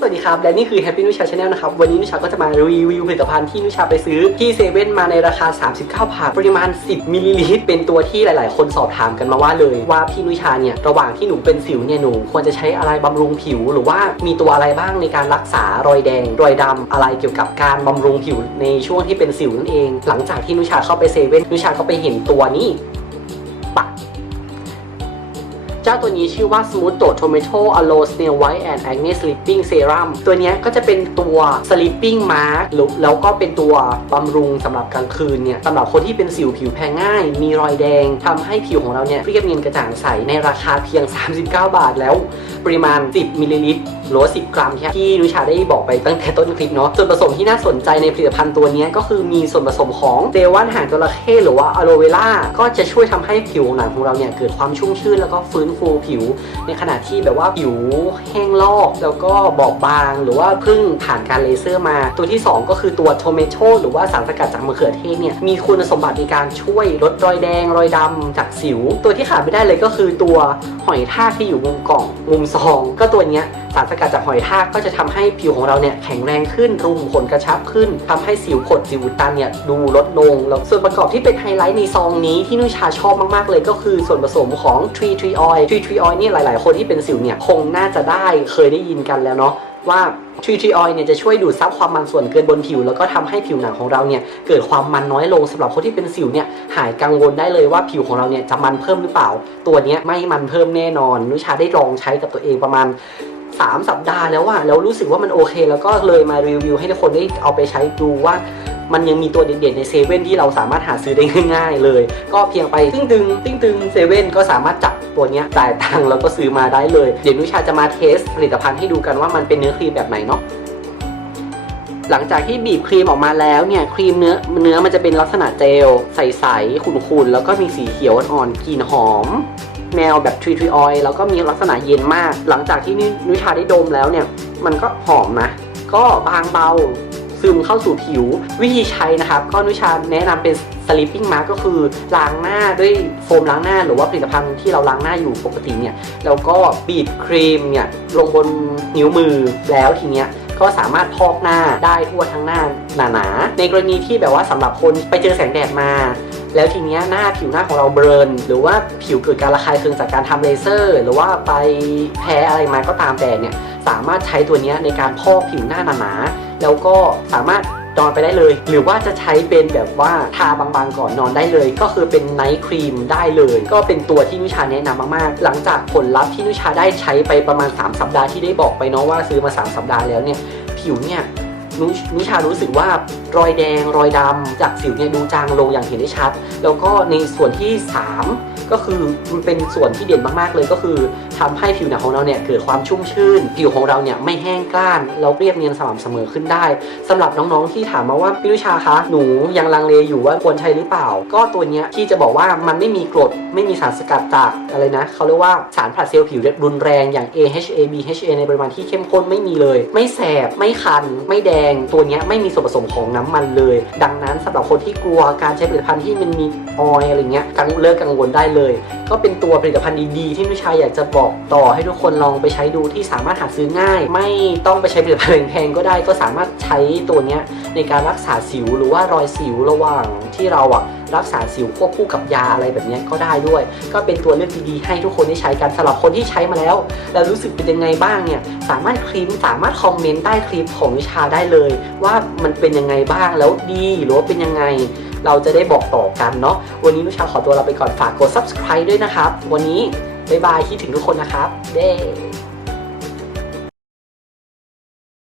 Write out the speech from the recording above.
สวัสดีครับ และนี่คือ Happy นุชาชาแนลนะครับ วันนี้นุชาก็จะมารีวิวผลิตภัณฑ์ที่นุชาไปซื้อที่เซเว่นมาในราคา 39บาทปริมาณ 10มิลลิลิตรเป็นตัวที่หลาย ๆ คนสอบถามกันมาว่าเลย ว่าพี่นุชาเนี่ย ระหว่างที่หนูเป็นสิวเนี่ยหนูควรจะใช้อะไรบำรุงผิว หรือว่ามีตัวอะไรบ้างในการรักษารอยแดง รอยดำอะไรเกี่ยวกับการบำรุงผิวในช่วงที่เป็นสิวนั่นเอง หลังจากที่นุชาเข้าไปเซเว่นนุชาก็ไปเห็นตัวนี้ จ้าตัวนี้ชื่อว่า Smooth Tomato Aloe Snail White and Acne Sleeping Serum ตัวนี้ก็จะเป็นตัว Sleeping Mask หรือแล้วก็เป็นตัวบำรุงสำหรับกลางคืนเนี่ยสำหรับคนที่เป็นสิวผิวแพ้ง่าย มีรอยแดงทำให้ผิวของเราเนี่ยเรียบเนียนกระจ่างใสในราคาเพียง 39 บาทแล้ว ปริมาณ 10มิลลิลิตรหรือว่า10 กรัมที่ที่นุชาได้บอกไปตั้งแต่ต้นคลิปเนาะส่วนผสมที่น่าสนใจในผลิตภัณฑ์ตัวนี้ก็คือมีส่วนผสมของเจลว่านหางจระเข้หรือว่าอะโลเวล่าก็จะช่วยทำให้ผิวหนังของเราเนี่ยเกิดความชุ่มชื่นแล้วก็ฟื้นฟูผิว ในขณะที่แบบว่าผิวแห้งลอกแล้วก็บอบบาง หรือว่าเพิ่งผ่านการเลเซอร์มา ตัวที่ 2 ก็คือตัวโทเมโ o หรือว่าสารสกัดจากมะเขือเทศเนี่ยมีคุณสมบัติในการช่วยลดรอยแดงรอยดำจากสิว ตัวที่ขาดไม่ได้เลยก็คือตัวหอยทากที่อยู่มุมกล่องมุมซอง ก็ตัวเนี้ยสารสกัดจากหอยทากก็จะทำให้ผิวของเราเนี่ยแข็งแรงขึ้นรูขุมขนกระชับขึ้นทำให้สิวผดสิวตันเนี่ยดูลดลงแล้วส่วนประกอบที่เป็นไฮไลท์ในซองนี้ที่นุชาชอบมากๆเลยก็คือส่วนผสมของ tree tree oil tree tree oil นี่หลาย ๆ คนที่เป็นสิวเนี่ยคงน่าจะได้เคยได้ยินกันแล้วเนาะว่า tree tree oil เนี่ยจะช่วยดูดซับความมันส่วนเกินบนผิว แล้วก็ทำให้ผิวหนังของเราเนี่ยเกิดความมันน้อยลงสำหรับคนที่เป็นสิวเนี่ยหายกังวลได้เลยว่าผิวของเราเนี่ยจะมันเพิ่มหรือเปล่า ตัวนี้ไม่มันเพิ่มแน่นอน นุชาได้ลองใช้กับตัวเองประมาณ 3 สัปดาห์แล้วอะแล้วรู้สึกว่ามันโอเค แล้วก็เลยมารีวิวให้ทุกคนได้เอาไปใช้ดูว่า มันยังมีตัวเด่นๆในเซเว่นที่เราสามารถหาซื้อได้ง่ายๆเลย ก็เพียงไปติ้งตึงติ้งตึงเซเว่นก็สามารถจับตัวเนี้ยจ่ายตังค์แล้วก็ซื้อมาได้เลย เดี๋ยวนุชาจะมาเทสผลิตภัณฑ์ให้ดูกันว่ามันเป็นเนื้อครีมแบบไหนเนาะหลังจากที่บีบครีมออกมาแล้วเนี่ยครีมเนื้อเนื้อมันจะเป็นลักษณะเจล ใสๆขุ่นๆ แล้วก็มีสีเขียวอ่อนๆกลิ่นหอม แนวแบบทรีทรีออยแล้วก็มีลักษณะเย็นมาก หลังจากที่นุชาได้ดมแล้วเนี่ย มันก็หอมนะ ก็บางเบา ซึมเข้าสู่ผิว วิธีใช้นะครับ ก็นุชาแนะนำเป็น sleeping mask ก็คือล้างหน้าด้วยโฟมล้างหน้า หรือว่าผลิตภัณฑ์ที่เราล้างหน้าอยู่ปกติเนี่ยแล้วก็บีบครีมเนี่ยลงบนนิ้วมือแล้วทีเนี้ยก็สามารถพอกหน้าได้ทั่วทั้งหน้าหนาๆในกรณีที่แบบว่าสำหรับคนไปเจอแสงแดดมา แล้วทีเนี้ยหน้าผิวหน้าของเราเบิร์นหรือว่าผิวเกิดการระคายเคืองจากการทำเลเซอร์ หรือว่าไปแพ้อะไรมาก็ตามแต่เนี่ยสามารถใช้ตัวเนี้ยในการพอกผิวหน้าหนาๆ แล้วก็สามารถนอนไปได้เลย หรือว่าจะใช้เป็นแบบว่าทาบางๆก่อนนอนได้เลย ก็คือเป็นไนท์ครีมได้เลย ก็เป็นตัวที่นุชาแนะนำมากๆ หลังจากผลลัพธ์ที่นุชาได้ใช้ไปประมาณ 3 สัปดาห์ที่ได้บอกไปเนาะว่าซื้อมา 3 สัปดาห์แล้วเนี่ย ผิวเนี่ยนุนุชารู้สึกว่ารอยแดงรอยดำจากสิวเนี่ยดูจางลงอย่างเห็นได้ชัด แล้วก็ในส่วนที่ 3 ก็คือมันเป็นส่วนที่เด่นมากๆเลยก็คือ ทำให้ผิวหนังของเราเนี่ยเกิดความชุ่มชื่น ผิวของเราเนี่ยไม่แห้งกร้าน เราเรียบเนียนสม่ำเสมอขึ้นได้สำหรับน้องๆที่ถามมาว่าพี่นุชาคะหนูยังลังเลอยู่ว่าควรใช้หรือเปล่า ก็ตัวเนี้ยที่จะบอกว่ามันไม่มีกรดไม่มีสารสกัดจากอะไรนะเขาเรียกว่าสารผลัดเซลล์ผิวรุนแรงอย่าง AHA BHA ในปริมาณที่เข้มข้นไม่มีเลย ไม่แสบไม่คัน ไม่แดงตัวเนี้ยไม่มีส่วนผสมของน้ำมันเลย ดังนั้นสำหรับคนที่กลัวการใช้ผลิตภัณฑ์ที่มันมีออยอะไรเงี้ยกังเลิกกังวลได้เลย ก็เป็นตัวผลิตภัณฑ์ดีๆที่นุชาอยากจะบอกต่อให้ทุกคนลองไปใช้ดูที่สามารถหาซื้อง่าย ไม่ต้องไปใช้ผลิตภัณฑ์แพงก็ได้ก็สามารถใช้ตัวนี้ในการรักษาสิวหรือว่ารอยสิวระหว่างที่เราอะรักษาสิวควบคู่กับยาอะไรแบบนี้ก็ได้ด้วย ก็เป็นตัวเลือกดีๆให้ทุกคนได้ใช้กันสำหรับคนที่ใช้มาแล้ว แล้วรู้สึกเป็นยังไงบ้างเนี่ยสามารถคลิปสามารถคอมเมนต์ใต้คลิปของวิชาได้เลย ว่ามันเป็นยังไงบ้างแล้วดีหรือว่าเป็นยังไงเราจะได้บอกต่อกันเนาะวันนี้นุชาขอตัวลาไปก่อนฝากกด subscribe ด้วยนะครับ วันนี้ บ๊ายบายคิดถึงทุกคนนะครับ เด้